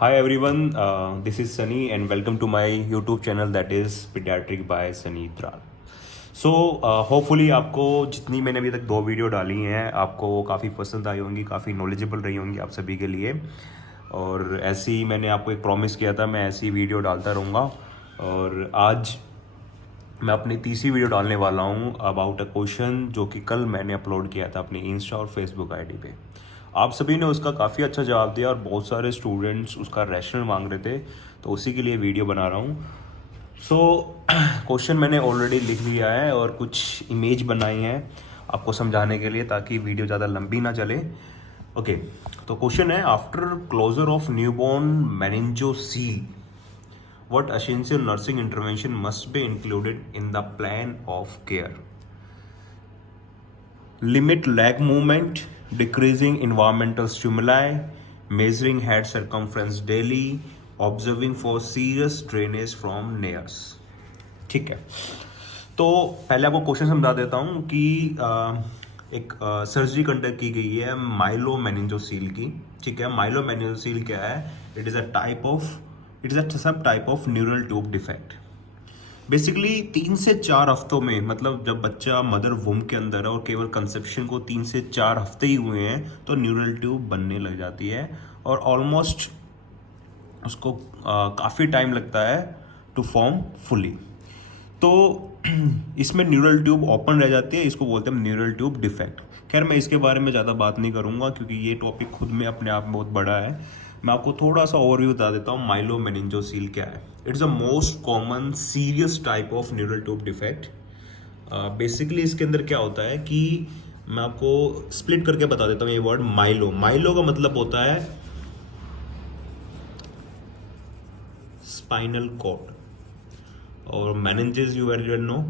Hi everyone, this is Sunny and welcome to my YouTube channel that is Pediatric by Sunny Tral. So hopefully आपको जितनी मैंने अभी तक 2 video डाली हैं आपको वो काफ़ी पसंद आई होंगी, काफ़ी नॉलेजेबल रही होंगी आप सभी के लिए। और ऐसे ही मैंने आपको एक प्रॉमिस किया था, मैं ऐसी वीडियो डालता रहूँगा। और आज मैं अपनी तीसरी वीडियो डालने वाला हूँ अबाउट अ क्वेश्चन जो कि कल मैंने अपलोड किया था अपनी इंस्टा और फेसबुक आईडी पे। आप सभी ने उसका काफ़ी अच्छा जवाब दिया और बहुत सारे स्टूडेंट्स उसका रैशनल मांग रहे थे, तो उसी के लिए वीडियो बना रहा हूँ। सो क्वेश्चन मैंने ऑलरेडी लिख लिया है और कुछ इमेज बनाई है आपको समझाने के लिए ताकि वीडियो ज़्यादा लंबी ना चले। ओके, तो क्वेश्चन है, after closure of newborn meningocele what essential nursing intervention must be included in the plan of care? Limit leg movement, decreasing environmental stimuli, measuring head circumference daily, observing for serious drainage from nares. ठीक है, तो पहले आपको question समझा देता हूँ कि एक सर्जरी कंडक्ट की गई है माइलो मेनिंजोसील की। ठीक है, माइलो मेनिंजोसील क्या है? इट इज़ अ सब type of neural tube defect. Basically 3 से 4 हफ्तों में, मतलब जब बच्चा मदर वूम के अंदर है और केवल कंसेप्शन को 3 से 4 हफ्ते ही हुए हैं तो न्यूरल ट्यूब बनने लग जाती है और ऑलमोस्ट उसको काफ़ी टाइम लगता है टू फॉर्म फुली। तो इसमें न्यूरल ट्यूब ओपन रह जाती है, इसको बोलते हैं न्यूरल ट्यूब डिफेक्ट। खैर मैं इसके बारे में ज़्यादा बात नहीं करूँगा क्योंकि ये टॉपिक खुद में अपने आप में बहुत बड़ा है। मैं आपको थोड़ा सा ओवरव्यू बता देता हूँ माइलो मेनिंजोसील क्या है। It's a most common serious type of neural tube defect. Basically इसके अंदर क्या होता है कि मैं आपको स्प्लिट करके बता देता हूँ। ये वर्ड माइलो, माइलो का मतलब होता है स्पाइनल कॉर्ड और meninges you very well know,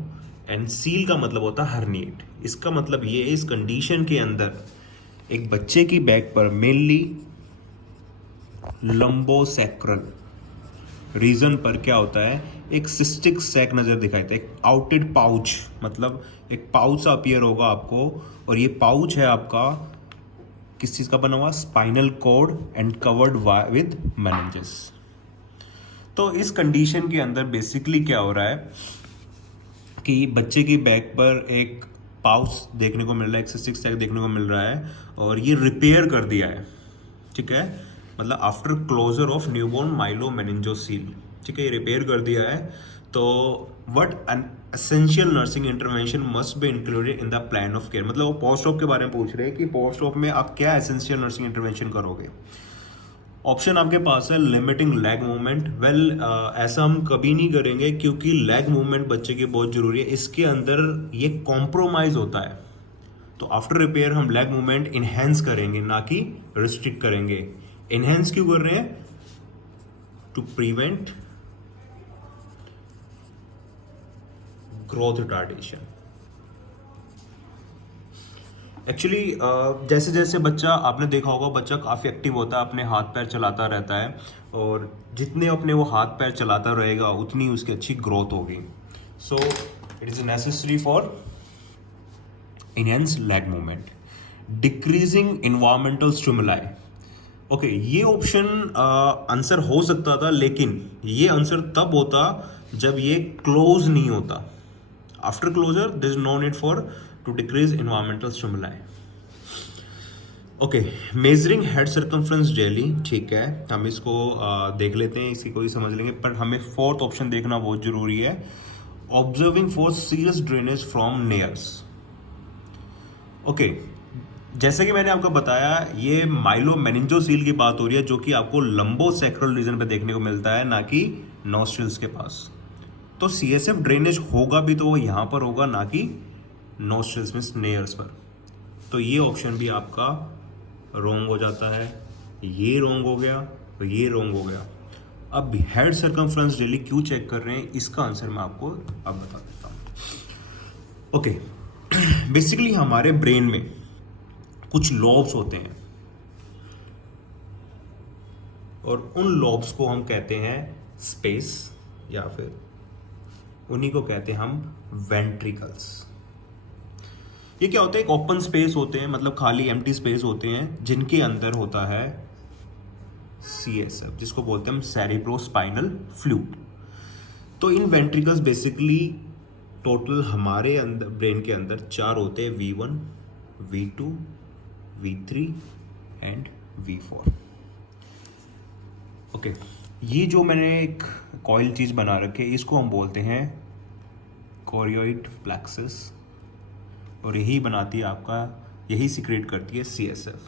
and cele का मतलब होता है हर्निएट। इसका मतलब ये है इस कंडीशन के अंदर एक बच्चे की बैक पर मेनली लंबोसैक्रल रीजन पर क्या होता है, एक सिस्टिक सैक नजर दिखाई देता है, एक आउटेड पाउच, मतलब एक पाउच सा अपीयर होगा आपको और ये पाउच है आपका किस चीज का बना हुआ? Spinal cord and covered with meninges. तो इस कंडीशन के अंदर बेसिकली क्या हो रहा है कि बच्चे की बैक पर एक पाउच देखने को मिल रहा है, एक सिस्टिक सैक देखने को मिल रहा है और ये रिपेयर कर दिया है। ठीक है, मतलब after closure of newborn myelomeningocele, ठीक है, ये रिपेयर कर दिया है। तो what an essential nursing intervention must be included in the plan of care, मतलब वो पोस्ट ऑप के बारे में पूछ रहे हैं कि पोस्ट ऑप में आप क्या एसेंशियल नर्सिंग इंटरवेंशन करोगे। ऑप्शन आपके पास है लिमिटिंग लेग मूवमेंट। वेल ऐसा हम कभी नहीं करेंगे क्योंकि लेग मूवमेंट बच्चे की बहुत जरूरी है, इसके अंदर ये कॉम्प्रोमाइज होता है। तो आफ्टर रिपेयर हम लेग मूवमेंट इनहेंस करेंगे ना कि रिस्ट्रिक्ट करेंगे। इनहेंस क्यों कर रहे हैं? To prevent growth retardation. Actually जैसे जैसे बच्चा, आपने देखा होगा बच्चा काफ़ी एक्टिव होता है, अपने हाथ पैर चलाता रहता है और जितने अपने वो हाथ पैर चलाता रहेगा उतनी उसकी अच्छी ग्रोथ होगी। So it is necessary for enhance leg movement. Decreasing environmental stimuli. Okay, ये ऑप्शन आंसर हो सकता था, लेकिन ये आंसर तब होता जब ये क्लोज नहीं होता। After closure there is no need for to decrease environmental stimuli. Okay, measuring head circumference daily, ठीक है, हम इसको देख लेते हैं, इसकी कोई समझ लेंगे, पर हमें फोर्थ ऑप्शन देखना बहुत जरूरी है, observing for serious drainage from नेयर्स। Okay, जैसे कि मैंने आपको बताया ये माइलो मेनिंजोसील की बात हो रही है जो कि आपको लंबोसैक्रल रीजन पे देखने को मिलता है, ना कि नॉस्ट्रिल्स के पास। तो सीएसएफ ड्रेनेज होगा भी तो वो यहाँ पर होगा, ना कि नॉस्ट्रिल्स में स्नेयर्स पर। तो ये ऑप्शन भी आपका रॉन्ग हो जाता है, ये रॉन्ग हो गया और ये रॉन्ग हो गया। अब हेड सर्कमफ्रेंस डेली क्यों चेक कर रहे हैं, इसका आंसर मैं आपको अब बता देता हूँ। ओके, बेसिकली हमारे ब्रेन में कुछ लॉब्स होते हैं और उन लॉब्स को हम कहते हैं स्पेस, या फिर उन्हीं को कहते हैं हम वेंट्रिकल्स। ये क्या होता है? एक ओपन स्पेस होते हैं, मतलब खाली एम्प्टी स्पेस होते हैं जिनके अंदर होता है CSF, जिसको बोलते हैं हम सेरेब्रोस्पाइनल फ्लूइड। तो इन वेंट्रिकल्स बेसिकली टोटल हमारे अंदर ब्रेन के अंदर 4 होते हैं, V1, V2, V3 and V4। Okay, ये जो मैंने एक कॉइल चीज़ बना रखी है इसको हम बोलते हैं कोरियोइड प्लेक्सस, और यही बनाती है आपका, यही सिक्रेट करती है CSF।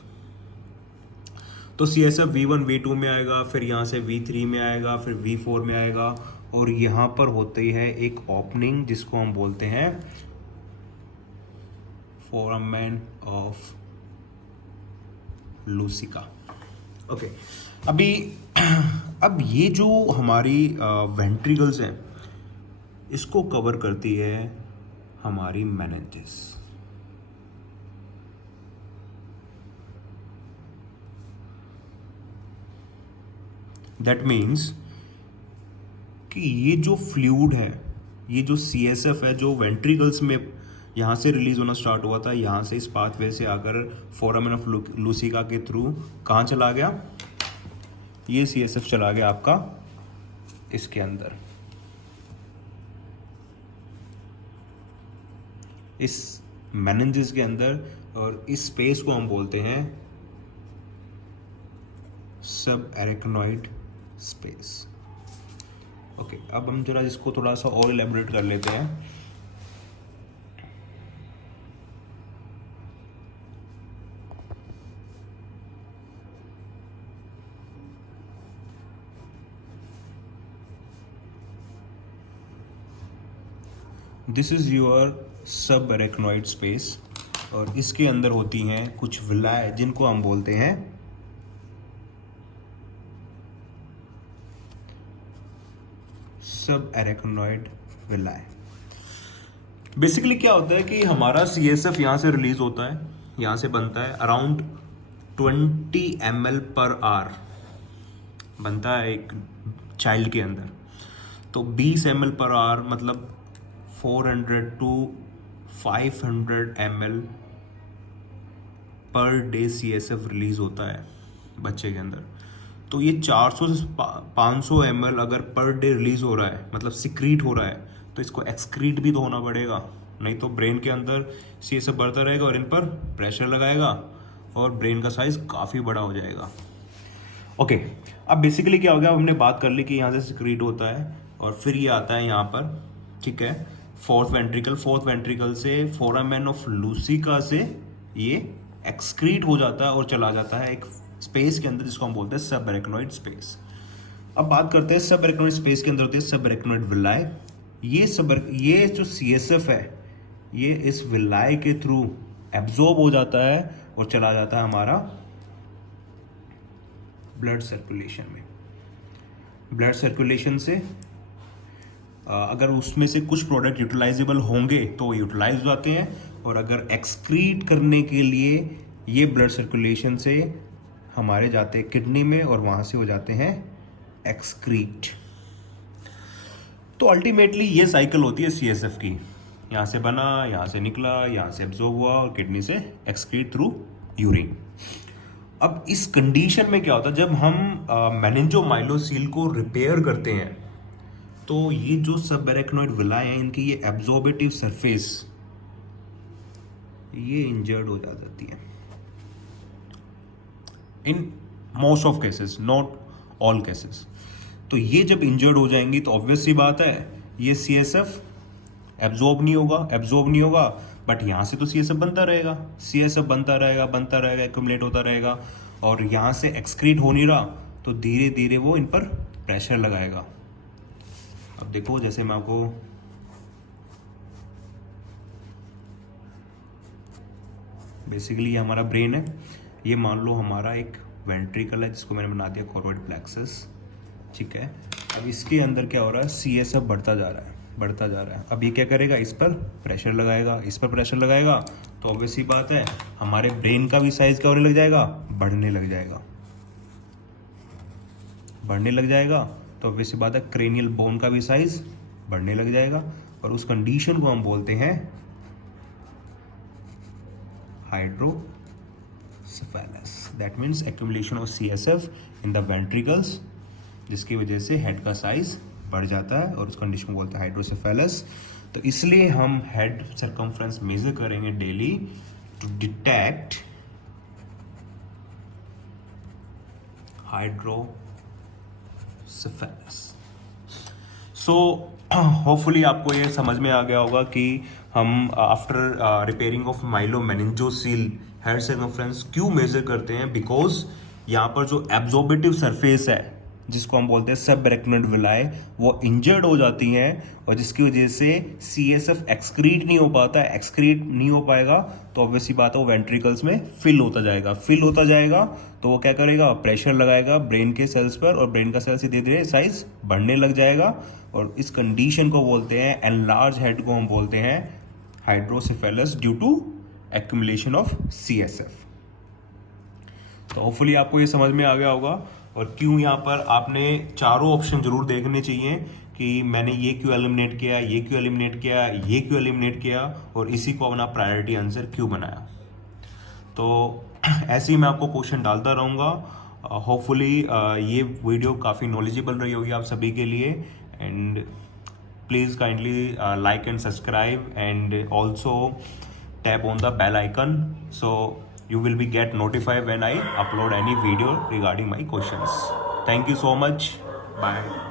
तो CSF V1 V2 में आएगा, फिर यहाँ से V3 में आएगा, फिर V4 में आएगा, और यहाँ पर होती है एक ओपनिंग जिसको हम बोलते हैं फोरामेन ऑफ लूसिका। ओके, अब ये जो हमारी वेंट्रिकल्स हैं इसको कवर करती है हमारी मेनिंजेस। दैट मीन्स कि ये जो फ्लूइड है, ये जो CSF है, जो वेंट्रिकल्स में यहाँ से रिलीज होना स्टार्ट हुआ था, यहाँ से इस पाथवे से आकर फोरामेन ऑफ लूसिका के थ्रू कहाँ चला गया, ये CSF चला गया आपका इसके अंदर, इस मेनिंजेस के अंदर, और इस स्पेस को हम बोलते हैं सब एरेक्नॉइड स्पेस। ओके, अब हम जरा इसको थोड़ा सा और इलेबोरेट कर लेते हैं। दिस इज योर सब एरेक्नॉइड स्पेस, और इसके अंदर होती हैं कुछ विलाय जिनको हम बोलते हैं सब एरेक्नॉइड विलाय। बेसिकली क्या होता है कि हमारा CSF यहाँ से रिलीज होता है, यहाँ से बनता है अराउंड 20 ml पर आवर बनता है एक चाइल्ड के अंदर। तो 20 ml पर आवर मतलब 400 to 500 ml per day CSF release होता है बच्चे के अंदर। तो ये 400 से 500 ml अगर पर डे रिलीज हो रहा है, मतलब सिक्रीट हो रहा है, तो इसको एक्सक्रीट भी तो होना पड़ेगा, नहीं तो ब्रेन के अंदर CSF बढ़ता रहेगा और इन पर प्रेशर लगाएगा और ब्रेन का साइज काफ़ी बड़ा हो जाएगा। ओके, अब बेसिकली क्या हो गया, हमने बात कर ली कि यहाँ से सिक्रीट होता है और फिर ये आता है यहाँ पर, ठीक है, फोर्थ वेंट्रिकल से फोरामेन ऑफ लूसिका से ये एक्सक्रीट हो जाता है और चला जाता है एक स्पेस के अंदर जिसको हम बोलते हैं सब एरेक्नॉइड स्पेस। अब बात करते हैं सब एरेक्नॉइड स्पेस के अंदर होती है सब एरेक्नॉइड विलाय। ये जो CSF है ये इस विलाय के थ्रू एब्जॉर्ब हो जाता है और चला जाता है हमारा ब्लड सर्कुलेशन में। ब्लड सर्कुलेशन से अगर उसमें से कुछ प्रोडक्ट यूटिलाइजेबल होंगे तो यूटिलाइज हो जाते हैं, और अगर एक्सक्रीट करने के लिए ये ब्लड सर्कुलेशन से हमारे जाते हैं किडनी में और वहाँ से हो जाते हैं एक्सक्रीट। तो अल्टीमेटली ये साइकिल होती है CSF की, यहाँ से बना, यहाँ से निकला, यहाँ से एब्जॉर्ब हुआ और किडनी से एक्सक्रीट थ्रू यूरिन। अब इस कंडीशन में क्या होता है, जब हम मेनिंजोमाइलोसील को रिपेयर करते हैं तो ये जो सब एरेक्नॉइड विलाय हैं इनकी ये एब्जॉर्बेटिव सरफेस ये इंजर्ड हो जाती है in most of cases, not all cases. तो ये जब इंजर्ड हो जाएंगी तो ऑब्वियस सी बात है ये CSF एब्जॉर्ब नहीं होगा, बट यहाँ से तो CSF बनता रहेगा, एक्यूमुलेट होता रहेगा, और यहाँ से एक्सक्रीट हो नहीं रहा तो धीरे धीरे वो इन पर प्रेशर लगाएगा। अब देखो, जैसे मैं आपको बेसिकली ये हमारा ब्रेन है, ये मान लो हमारा एक वेंट्रिकल है जिसको मैंने बना दिया कोरियोइड प्लेक्सस, ठीक है। अब इसके अंदर क्या हो रहा है, CSF बढ़ता जा रहा है। अब ये क्या करेगा, इस पर प्रेशर लगाएगा, तो ऑब्वियस सी बात है हमारे ब्रेन का भी साइज क्या होने लग जाएगा, बढ़ने लग जाएगा। तो ऑब्वियस सी बात है क्रेनियल बोन का भी साइज बढ़ने लग जाएगा, और उस कंडीशन को हम बोलते हैं hydrocephalus. hydrocephalus. That means accumulation of CSF in the ventricles, जिसकी वजह से हेड का साइज बढ़ जाता है और उस कंडीशन को बोलते हैं हाइड्रोसेफेलस. तो इसलिए हम हेड सर्कमफ्रेंस मेजर करेंगे daily to detect hydrocephalus. So hopefully आपको ये समझ में आ गया होगा कि हम after repairing of myelomeningocele head circumference क्यों मेजर करते हैं. बिकॉज यहाँ पर जो एब्जॉर्बेटिव सरफेस है जिसको हम बोलते हैं सबरेक्टिनोइड विलाई, वो इंजर्ड हो जाती हैं और जिसकी वजह से CSF एक्सक्रीट नहीं हो पाता है. एक्सक्रीट नहीं हो पाएगा तो ऑब्वियसली बात है वो वेंट्रिकल्स में फिल होता जाएगा तो वो क्या करेगा, प्रेशर लगाएगा ब्रेन के सेल्स पर और ब्रेन का सेल्स धीरे धीरे साइज बढ़ने लग जाएगा और इस कंडीशन को बोलते हैं, एनलार्ज हेड को हम बोलते हैं hydrocephalus due to accumulation of CSF. तो होपफुली आपको ये समझ में आ गया होगा और क्यों यहाँ पर आपने चारों ऑप्शन जरूर देखने चाहिए कि मैंने ये क्यों एलिमिनेट किया, ये क्यों एलिमिनेट किया, ये क्यों एलिमिनेट किया और इसी को अपना प्रायोरिटी आंसर क्यों बनाया. तो ऐसे ही मैं आपको क्वेश्चन डालता रहूँगा. होपफुली ये वीडियो काफ़ी नॉलेजेबल रही होगी आप सभी के लिए. And please kindly like and subscribe and also tap on the bell icon so you will be get notified when I upload any video regarding my questions. Thank you so much. Bye.